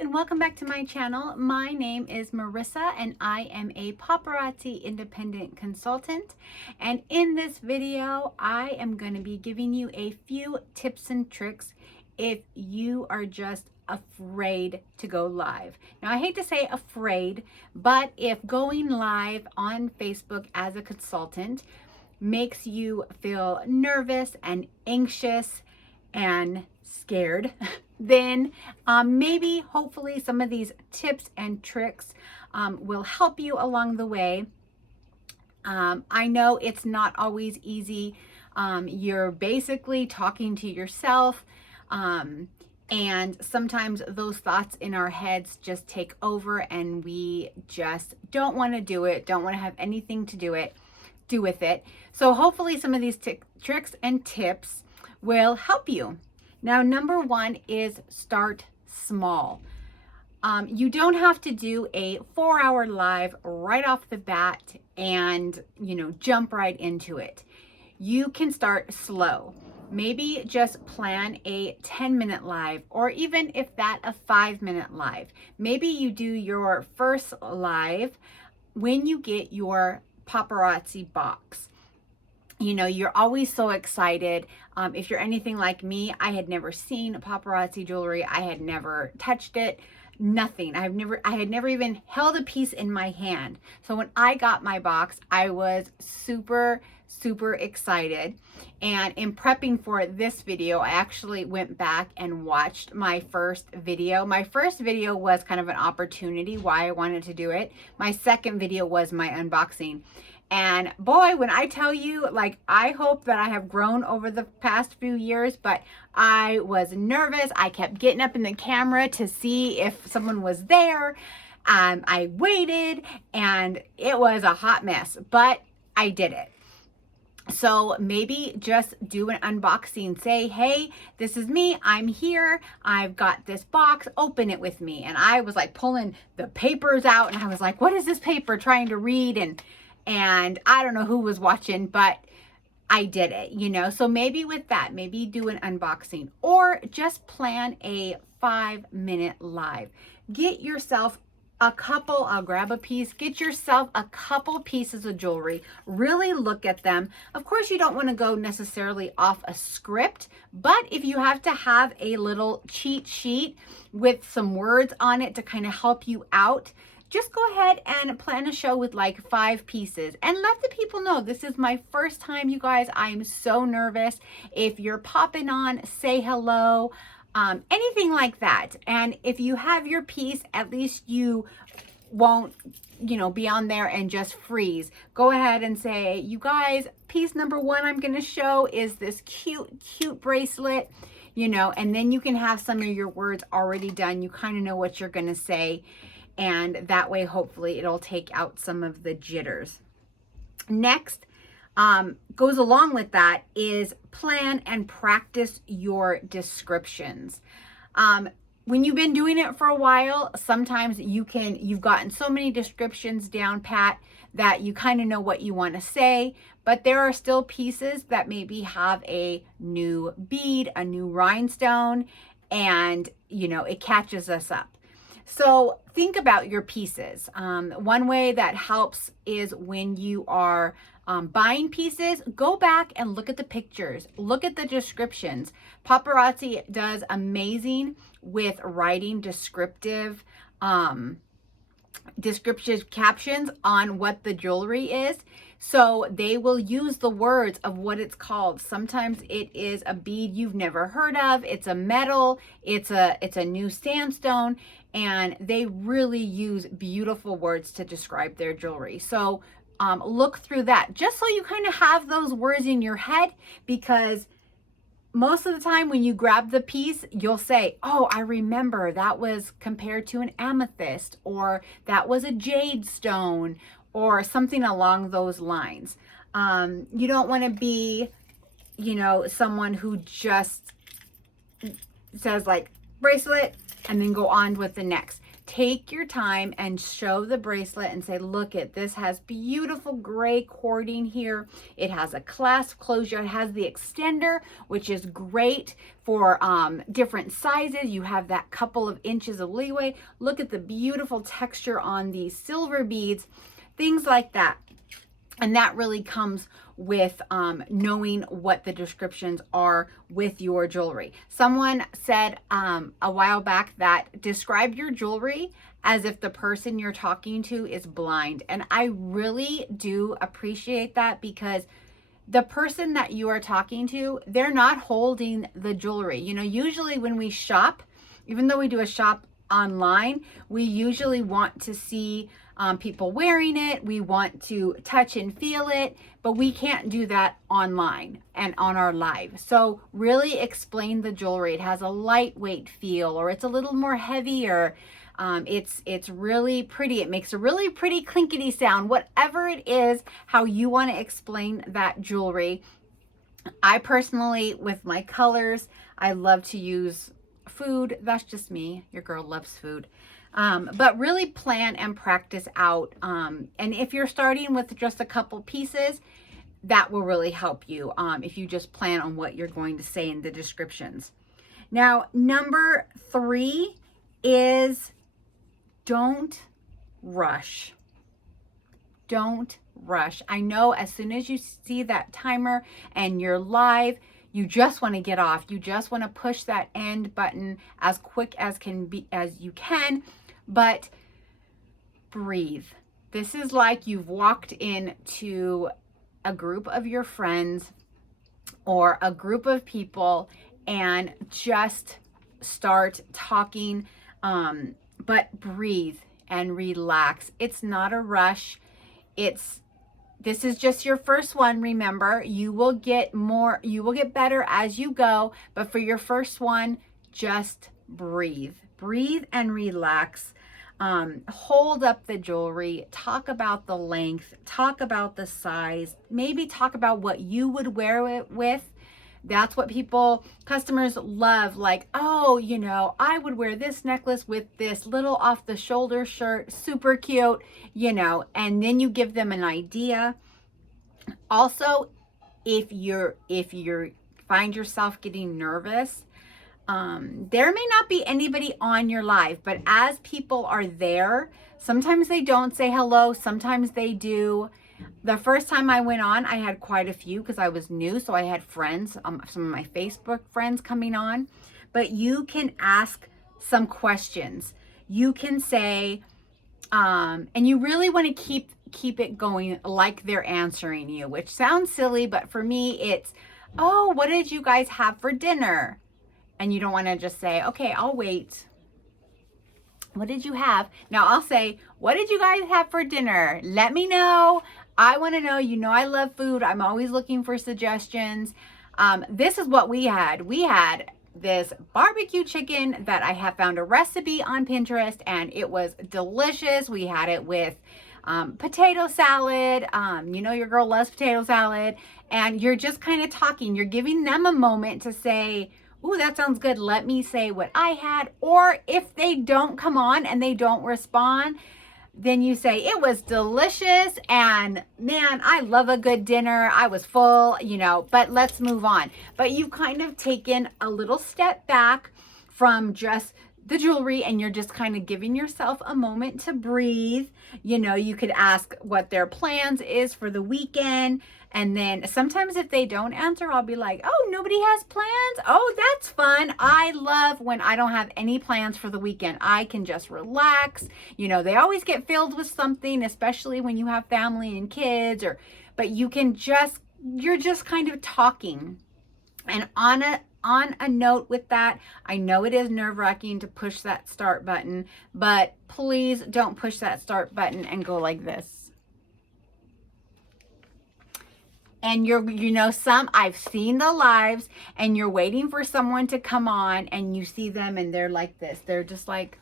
and welcome back to my channel. My name is Marissa and I am a paparazzi independent consultant. And in this video, I am going to be giving you a few tips and tricks if you are just afraid to go live. Now, I hate to say afraid, but if going live on Facebook as a consultant makes you feel nervous and anxious and scared, then maybe hopefully some of these tips and tricks will help you along the way. I know it's not always easy. You're basically talking to yourself, and sometimes those thoughts in our heads just take over and we just don't want to do it, don't want to have anything to do with it. So hopefully some of these tricks and tips will help you. Now, number one is start small. You don't have to do a 4-hour live right off the bat and, jump right into it. You can start slow. Maybe just plan a 10-minute live, or even if that, a 5-minute live. Maybe you do your first live when you get your paparazzi box. You're always so excited. If you're anything like me, I had never seen paparazzi jewelry. I had never touched it, nothing. I had never even held a piece in my hand. So when I got my box, I was super, super excited. And in prepping for this video, I actually went back and watched my first video. My first video was kind of an opportunity why I wanted to do it. My second video was my unboxing. And boy, when I tell you, I hope that I have grown over the past few years, but I was nervous. I kept getting up in the camera to see if someone was there. I waited and it was a hot mess, but I did it. So maybe just do an unboxing. Say, hey, this is me. I'm here. I've got this box. Open it with me. And I was pulling the papers out and I was like, what is this paper? Trying to read and I don't know who was watching, but I did it, So maybe with that, maybe do an unboxing or just plan a 5-minute live. Get yourself I'll grab a piece, get yourself a couple pieces of jewelry, really look at them. Of course, you don't want to go necessarily off a script, but if you have to have a little cheat sheet with some words on it to kind of help you out, just go ahead and plan a show with 5 pieces and let the people know this is my first time, you guys. I'm so nervous. If you're popping on, say hello. Anything like that. And if you have your piece, at least you won't, be on there and just freeze. Go ahead and say, you guys, piece number 1 I'm going to show is this cute bracelet, and then you can have some of your words already done. You kind of know what you're going to say. And that way, hopefully, it'll take out some of the jitters. Next, goes along with that is plan and practice your descriptions. When you've been doing it for a while, sometimes you've gotten so many descriptions down pat that you kind of know what you want to say, but there are still pieces that maybe have a new bead, a new rhinestone, and it catches us up. So think about your pieces. One way that helps is when you are buying pieces, go back and look at the pictures, look at the descriptions. Paparazzi does amazing with writing descriptive captions on what the jewelry is. So they will use the words of what it's called. Sometimes it is a bead you've never heard of. It's a metal. It's a new sandstone, and they really use beautiful words to describe their jewelry. So look through that just so you kind of have those words in your head, because most of the time when you grab the piece, you'll say, oh, I remember that was compared to an amethyst, or that was a jade stone, or something along those lines. You don't want to be, someone who just says bracelet and then go on with the next. take your time and show the bracelet and say, look, this has beautiful gray cording here. It has a clasp closure. It has the extender, which is great for different sizes. You have that couple of inches of leeway. Look at the beautiful texture on these silver beads, things like that. And that really comes with knowing what the descriptions are with your jewelry. Someone said a while back that describe your jewelry as if the person you're talking to is blind. And I really do appreciate that, because the person that you are talking to, they're not holding the jewelry. You know, usually when we shop, even though we do a shop online, we usually want to see people wearing it. We want to touch and feel it, but we can't do that online and on our live. So really explain the jewelry. It has a lightweight feel, or it's a little more heavier. It's really pretty. It makes a really pretty clinkety sound. Whatever it is, how you want to explain that jewelry. I personally, with my colors, I love to use food. That's just me. Your girl loves food. But really plan and practice out. And if you're starting with just a couple pieces, that will really help you if you just plan on what you're going to say in the descriptions. Now, number 3 is don't rush. Don't rush. I know as soon as you see that timer and you're live, you just want to get off. You just want to push that end button as quick as you can, but breathe. This is like you've walked into a group of your friends or a group of people and just start talking, but breathe and relax. It's not a rush. This is just your first one. Remember, you will get better as you go, but for your first one, just breathe and relax. Hold up the jewelry, talk about the length, talk about the size, maybe talk about what you would wear it with. That's what customers love. Like, oh, you know, I would wear this necklace with this little off the shoulder shirt, super cute, you know, and then you give them an idea. Also, if you find yourself getting nervous, there may not be anybody on your live, but as people are there, sometimes they don't say hello, sometimes they do. The first time I went on, I had quite a few because I was new. So I had friends, some of my Facebook friends coming on, but you can ask some questions. You can say, and you really want to keep it going like they're answering you, which sounds silly, but for me, it's, oh, what did you guys have for dinner? And you don't want to just say, okay, I'll wait. What did you have? Now I'll say, what did you guys have for dinner? Let me know. I want to know. You know, I love food. I'm always looking for suggestions. This is what we had. We had this barbecue chicken that I have found a recipe on Pinterest, and it was delicious. We had it with potato salad. You know, your girl loves potato salad, and you're just kind of talking. You're giving them a moment to say, ooh, that sounds good. Let me say what I had. Or if they don't come on and they don't respond, then you say, it was delicious. And man, I love a good dinner. I was full, you know, but let's move on. But you've kind of taken a little step back from just the jewelry, and you're just kind of giving yourself a moment to breathe. You know, you could ask what their plans is for the weekend. And then sometimes if they don't answer, I'll be like, oh, nobody has plans? Oh, that's fun. I love when I don't have any plans for the weekend. I can just relax. You know, they always get filled with something, especially when you have family and kids, but you're just kind of talking. And on a note with that, I know it is nerve-wracking to push that start button, but please don't push that start button and go like this. And I've seen the lives, and you're waiting for someone to come on, and you see them and they're like this. They're just like,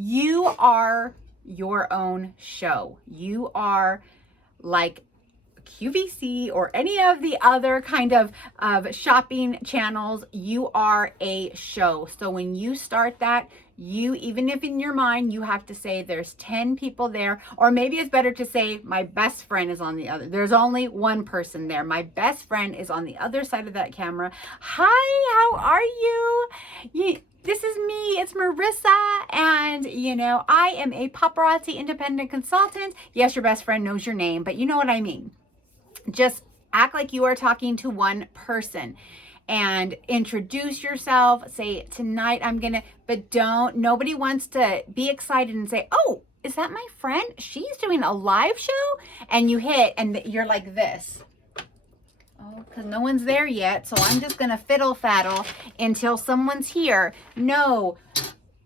You are your own show. You are like QVC or any of the other kind of shopping channels, you are a show. So when you start that, you, even if in your mind you have to say there's 10 people there, or maybe it's better to say my best friend is on the other. There's only one person there. My best friend is on the other side of that camera. Hi, how are you? This is me, it's Marisa, and I am a paparazzi independent consultant. Yes, your best friend knows your name, but you know what I mean. Just act like you are talking to one person and introduce yourself. Say, tonight I'm gonna, but nobody wants to be excited and say, oh, is that my friend? She's doing a live show? And you hit and you're like this. Oh, because no one's there yet, so I'm just gonna fiddle faddle until someone's here. No,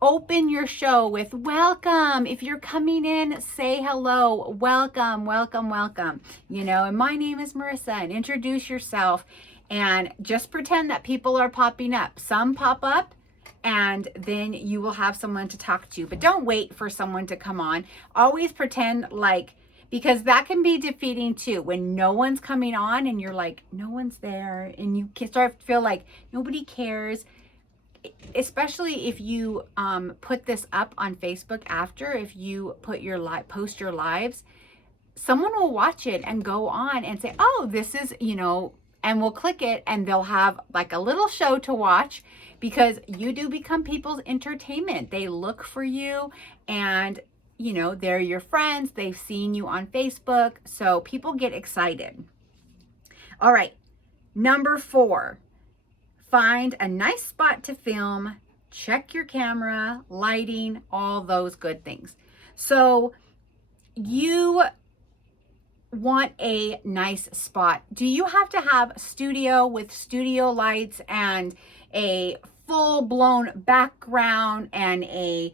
open your show with welcome. If you're coming in, say hello. Welcome, welcome, welcome. And my name is Marisa, and introduce yourself and just pretend that people are popping up. Some pop up and then you will have someone to talk to, but don't wait for someone to come on. Always pretend like, because that can be defeating too. When no one's coming on and you're like, no one's there, and you can start to feel like nobody cares. Especially if you put this up on Facebook after, if you put post your lives, someone will watch it and go on and say, oh, this is, and we'll click it and they'll have like a little show to watch, because you do become people's entertainment. They look for you and they're your friends. They've seen you on Facebook. So people get excited. All right. Number 4. Find a nice spot to film, check your camera, lighting, all those good things. So you want a nice spot. Do you have to have a studio with studio lights and a full-blown background and a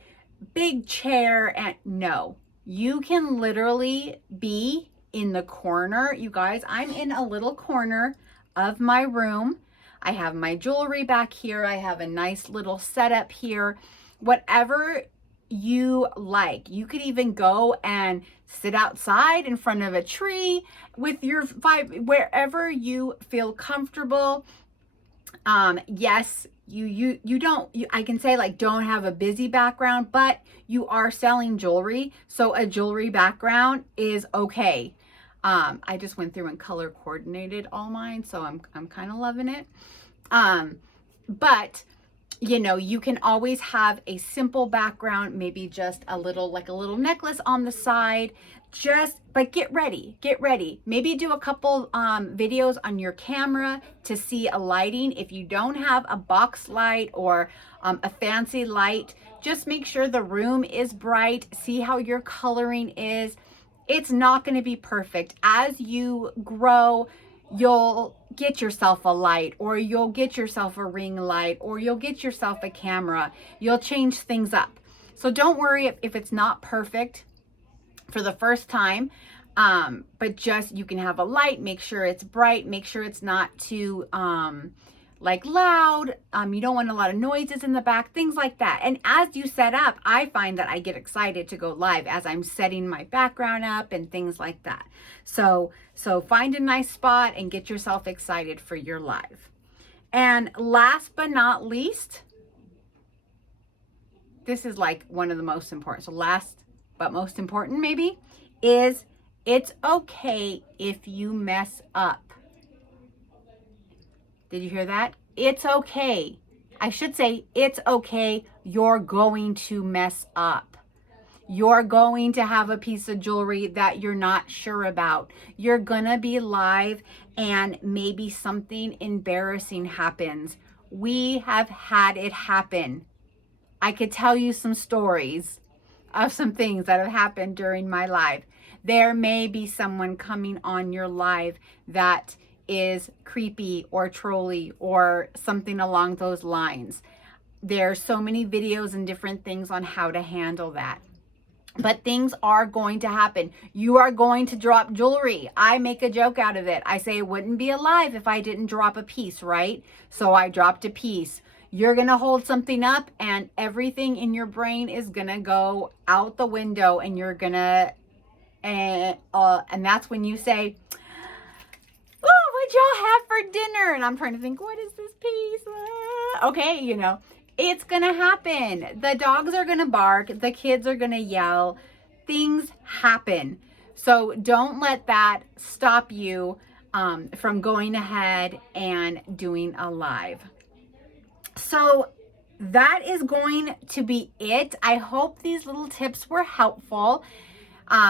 big chair? And no, you can literally be in the corner. You guys, I'm in a little corner of my room. I have my jewelry back here. I have a nice little setup here. Whatever you like. You could even go and sit outside in front of a tree with your wherever you feel comfortable. Yes, I can say like don't have a busy background, but you are selling jewelry, so a jewelry background is okay. I just went through and color coordinated all mine, so I'm kind of loving it. But you can always have a simple background, maybe just a little necklace on the side. But get ready. Maybe do a couple videos on your camera to see a lighting. If you don't have a box light or a fancy light, just make sure the room is bright. See how your coloring is. It's not going to be perfect. As you grow, you'll get yourself a light, or you'll get yourself a ring light, or you'll get yourself a camera. You'll change things up. So don't worry if it's not perfect for the first time, but just you can have a light. Make sure it's bright. Make sure it's not too loud. You don't want a lot of noises in the back, things like that. And as you set up, I find that I get excited to go live as I'm setting my background up and things like that. So find a nice spot and get yourself excited for your live. And last but not least, this is like one of the most important. So last but most important maybe is it's okay if you mess up. Did you hear that? It's okay. I should say it's okay. You're going to mess up. You're going to have a piece of jewelry that you're not sure about. You're gonna be live and maybe something embarrassing happens. We have had it happen. I could tell you some stories of some things that have happened during my live. There may be someone coming on your live that is creepy or trolly or something along those lines. There's so many videos and different things on how to handle that. But things are going to happen. You are going to drop jewelry. I make a joke out of it. I say it wouldn't be alive if I didn't drop a piece, right? So I dropped a piece. You're going to hold something up and everything in your brain is going to go out the window, and you're going to, and that's when you say, did y'all have for dinner? And I'm trying to think, what is this piece? Okay, you know, it's gonna happen. The dogs are gonna bark, the kids are gonna yell, things happen. So don't let that stop you from going ahead and doing a live. So that is going to be it. I hope these little tips were helpful.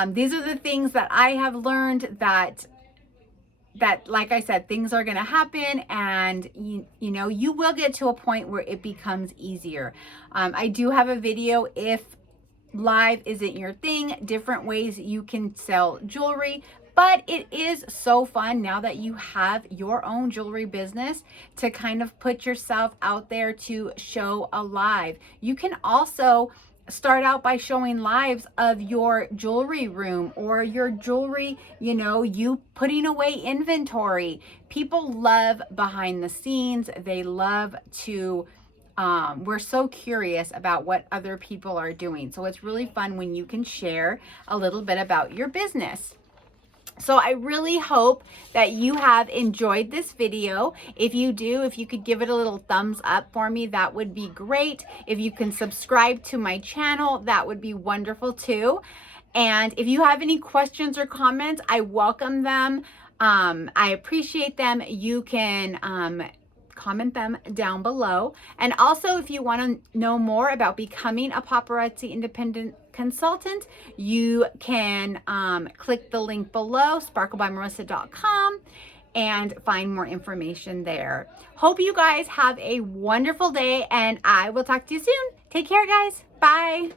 These are the things that I have learned that like I said, things are going to happen, and you know, you will get to a point where it becomes easier. I do have a video, if live isn't your thing, different ways you can sell jewelry. But it is so fun now that you have your own jewelry business to kind of put yourself out there to show a live. You can also start out by showing lives of your jewelry room or your jewelry, you know, you putting away inventory. People love behind the scenes. They love to, we're so curious about what other people are doing. So it's really fun when you can share a little bit about your business. So I really hope that you have enjoyed this video. If you do, if you could give it a little thumbs up for me, that would be great. If you can subscribe to my channel, that would be wonderful too. And if you have any questions or comments, I welcome them. I appreciate them. You can comment them down below. And also, if you want to know more about becoming a Paparazzi independent consultant, you can click the link below, sparklebymarissa.com, and find more information there. Hope you guys have a wonderful day, and I will talk to you soon. Take care, guys. Bye.